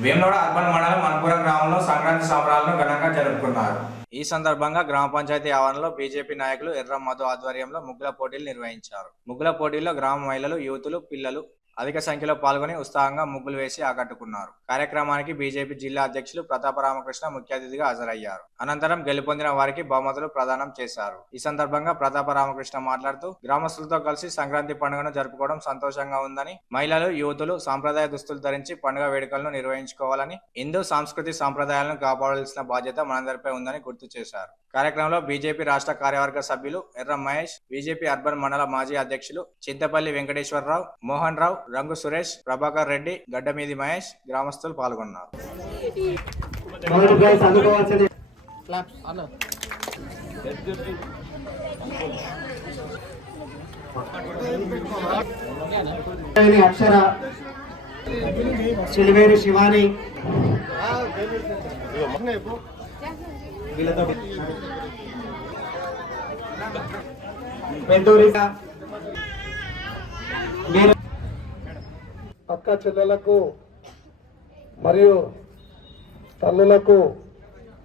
Vemulawada urban మండలం మనపురం గ్రామంలో సంక్రాంతి సంబరాలను ఘనంగా జరుపుకున్నారు. ఈ సందర్భంగా గ్రామ పంచాయతీ ఆవరణలో బీజేపీ నాయకులు ఎర్రం మధు ఆధ్వర్యంలో ముగ్గుల పోటీలు నిర్వహించారు. ముగ్గుల పోటీల్లో గ్రామ మహిళలు, యువతులు, పిల్లలు అధిక సంఖ్యలో పాల్గొని ఉత్సాహంగా ముగ్గులు వేసి ఆకట్టుకున్నారు. కార్యక్రమానికి బీజేపీ జిల్లా అధ్యక్షులు ప్రతాప రామకృష్ణ ముఖ్య అతిథిగా హాజరయ్యారు. అనంతరం గెలుపొందిన వారికి బహుమతులు ప్రదానం చేశారు. ఈ సందర్భంగా ప్రతాప రామకృష్ణ మాట్లాడుతూ గ్రామస్తులతో కలిసి సంక్రాంతి పండుగను జరుపుకోవడం సంతోషంగా ఉందని, మహిళలు, యువతులు సాంప్రదాయ దుస్తులు ధరించి పండుగ వేడుకలను నిర్వహించుకోవాలని, హిందూ సంస్కృతి సాంప్రదాయాలను కాపాడాల్సిన బాధ్యత మనందరిపై ఉందని గుర్తు చేశారు. కార్యక్రమంలో బీజేపీ రాష్ట్ర కార్యవర్గ సభ్యులు ఎర్రం మహేష్, బీజేపీ అర్బన్ మండల మాజీ అధ్యక్షులు చింతపల్లి వెంకటేశ్వరరావు, మోహన్ రావు, రంగు సురేష్, ప్రభాకర్ రెడ్డి, గడ్డమీది మహేష్ గ్రామస్తులు పాల్గొన్నారు. అక్షర, చిలివేరి శివాని, అక్క చెల్లెలకు మరియు తల్లులకు,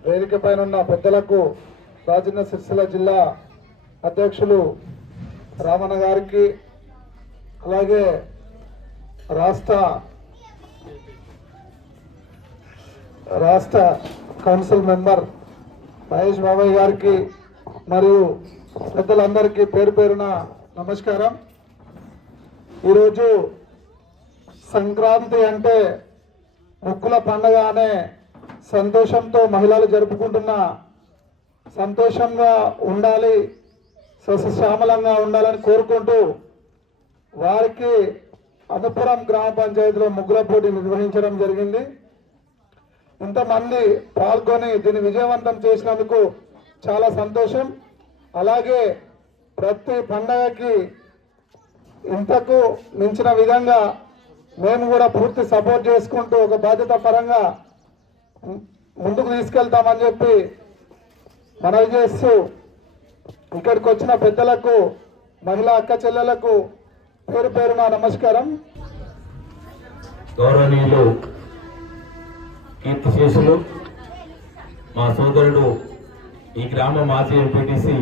వేదిక పైన ఉన్న పెద్దలకు, రాజన్న సిరిసిల్ల జిల్లా అధ్యక్షులు రామన్న గారికి, అలాగే రాష్ట్ర కౌన్సిల్ మెంబర్ మహేష్ బాబాయ్ గారికి మరియు పెద్దలందరికీ పేరు పేరున నమస్కారం. ఈరోజు సంక్రాంతి అంటే ముక్కుల పండుగ అనే సంతోషంతో మహిళలు జరుపుకుంటున్న, సంతోషంగా ఉండాలి, సస్యశ్యామలంగా ఉండాలని కోరుకుంటూ వారికి అనుపురం గ్రామ పంచాయతీలో ముగ్గుల పోటీ నిర్వహించడం జరిగింది. ఇంతమంది పాల్గొని దీన్ని విజయవంతం చేసినందుకు చాలా సంతోషం. అలాగే ప్రతి పండగకి ఇంతకు మించిన విధంగా మేము కూడా పూర్తి సపోర్ట్ చేసుకుంటూ ఒక బాధ్యత పరంగా ముందుకు తీసుకెళ్తామని చెప్పి మనవి చేస్తూ, ఇక్కడికి వచ్చిన పెద్దలకు, మహిళా అక్క చెల్లెలకు పేరు పేరున నమస్కారం. గౌరవనీయులు కీర్తిశేషులు మా సోదరుడు ఈ గ్రామ మాజీ ఎంపీటీసీ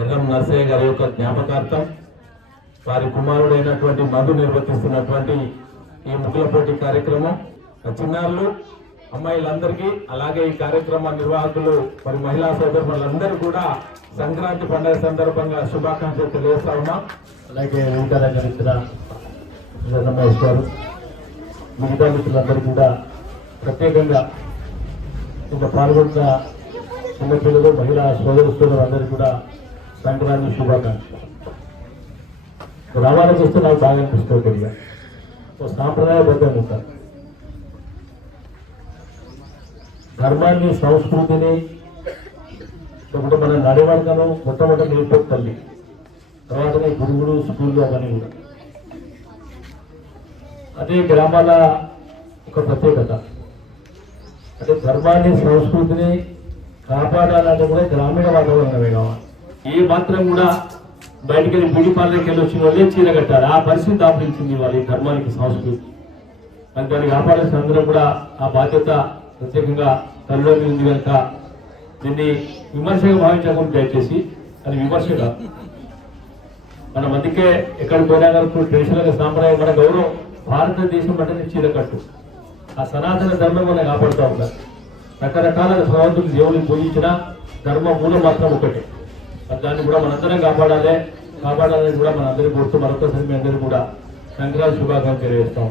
ఎర్రం నర్సయ్య గారి యొక్క జ్ఞాపకార్థం వారి కుమారుడైనటువంటి మధు నిర్వర్తిస్తున్నటువంటి ఈ ముగ్గుల పోటీ కార్యక్రమం చిన్నారులు, అమ్మాయిలందరికీ, అలాగే ఈ కార్యక్రమ నిర్వాహకులు మరి మహిళా సోదరులందరూ కూడా సంక్రాంతి పండుగ సందర్భంగా శుభాకాంక్షలు తెలియజేస్తా ఉన్నాం. అలాగే రమేష్ గారు, మిగతా మిత్రులందరూ కూడా ప్రత్యేకంగా ఇంత పాల్గొన్న చిన్నపిల్లలు, మహిళా సోదరులు అందరికీ కూడా సంక్రాంతి శుభాకాంక్షలు. గ్రామాలకు వస్తే నాకు బాగా అనిపిస్తుంది. కొద్దిగా సాంప్రదాయబద్ధంగా ఉంటారు. ధర్మాన్ని, సంస్కృతిని లేకపోతే మన నడివర్గను మొట్టమొదటి నేర్పే తల్లి, తర్వాతనే గురువులు, స్కూళ్ళు అవన్నీ కూడా. అదే గ్రామాల ఒక ప్రత్యేకత. అంటే ధర్మాన్ని, సంస్కృతిని కాపాడాలంటే కూడా గ్రామీణ వాతావరణమే కావాలి. ఏ మాత్రం కూడా బయటికి వెళ్ళి బ్యూటీ పార్లర్కి వెళ్ళి వచ్చిన వాళ్ళే చీర కట్టాలి. ఆ పరిస్థితి దాపరించింది వాళ్ళ ధర్మానికి, సంస్కృతి. మరి దాన్ని కాపాడాల్సిన అందరూ కూడా ఆ బాధ్యత ప్రత్యేకంగా తల్లిదండ్రులు ఉంది కనుక దీన్ని విమర్శగా భావించకుండా దయచేసి, అది విమర్శగా మన మందికే ఎక్కడికి పోయినా కనుక ట్రెడిషనల్గా సాంప్రదాయం, మన గౌరవం భారతదేశం అంటే చీర కట్టు. ఆ సనాతన ధర్మం మనం కాపాడుతూ ఉంటారు. రకరకాల భగవంతుడు దేవుని పూజించిన ధర్మం మూలం మాత్రం ఒకటే. దాన్ని కూడా మనందరం కాపాడాలని కూడా మనందరికీ కోరుతూ మరొకసారి మీ అందరూ కూడా సంక్రాంతి శుభాకాంక్షలు తెలియజేస్తాం.